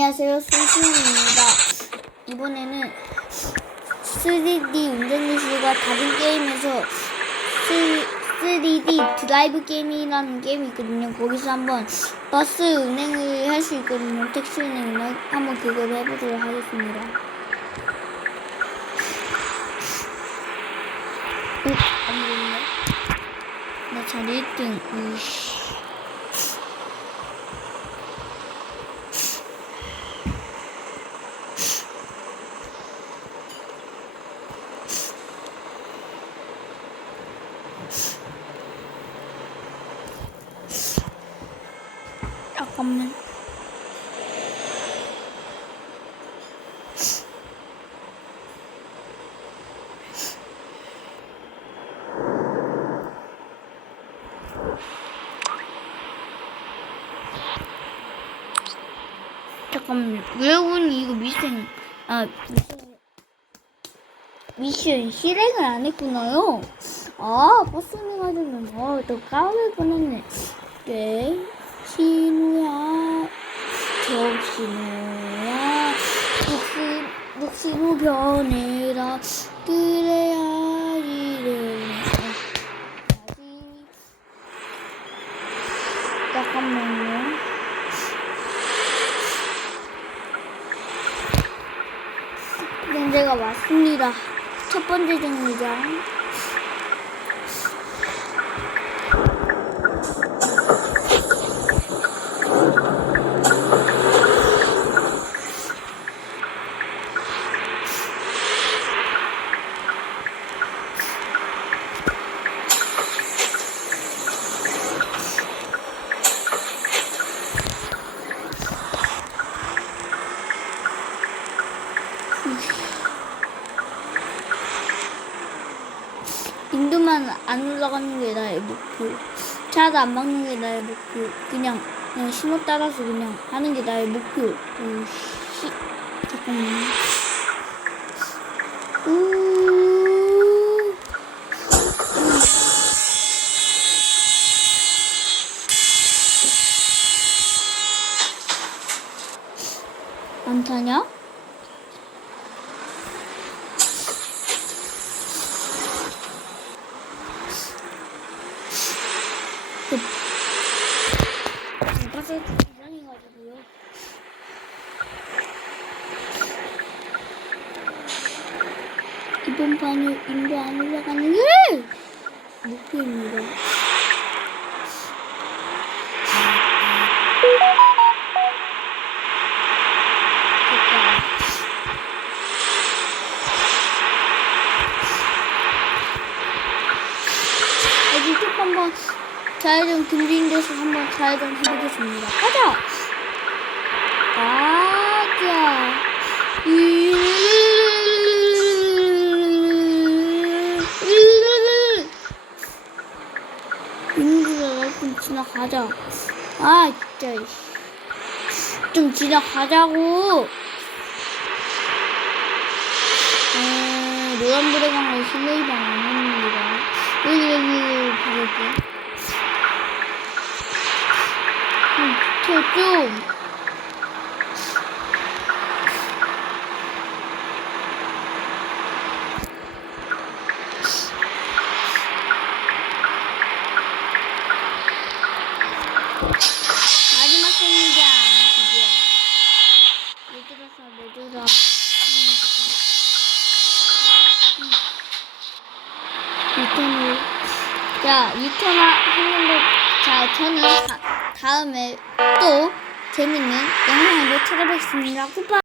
안녕하세요. 손신입니다. 이번에는 3D 운전기술과 다른 게임에서 3D 드라이브 게임이라는 게임이 있거든요. 거기서 한번 버스 운행을 할 수 있거든요. 택시 운행을 한번 그걸 해보도록 하겠습니다. 오, 안 되네. 나 자리 1등. 이씨. 잠깐만. 잠깐만요. 외국은 이거 미션, 아, 미션, 실행을 안 했구나요. 아, 버스 운행하려면, 어, 또 까먹을 뻔했네. 네, 신우야, 적신우야, 녹신, 녹신우 변해라, 그래야 이래. 다시. 잠깐만요. 문제가 왔습니다. 첫 번째 정류장. 인도만 안 올라가는 게 나의 목표. 차도 안 막는 게 나의 목표. 그냥, 그냥 신호 따라서 그냥 하는 게 나의 목표. 오, 씨. 잠깐만. 우. 안 타냐? 버스 이상해가지고요. 이번 판은 인도 안 올라가는 게 목표입니다. 됐다. 여기 쭉 한번 좌회전 금지인 데서 한번 좌회전 해보겠습니다. 가자! 가자! 인구가 좀 지나가자. 아, 진짜. 좀 지나가자고! 음, 노란 불에 간거 실내이방 안 합니다. 여기, 여기, 여기, 가볼게. 좀 비켜, 좀. 마지막 승자 드디어 얘들아서 얘들아 유턴을 자 유턴 했는데 자 저는 다, 다음에 또 재밌는 영상으로 찾아뵙겠습니다. 굿바이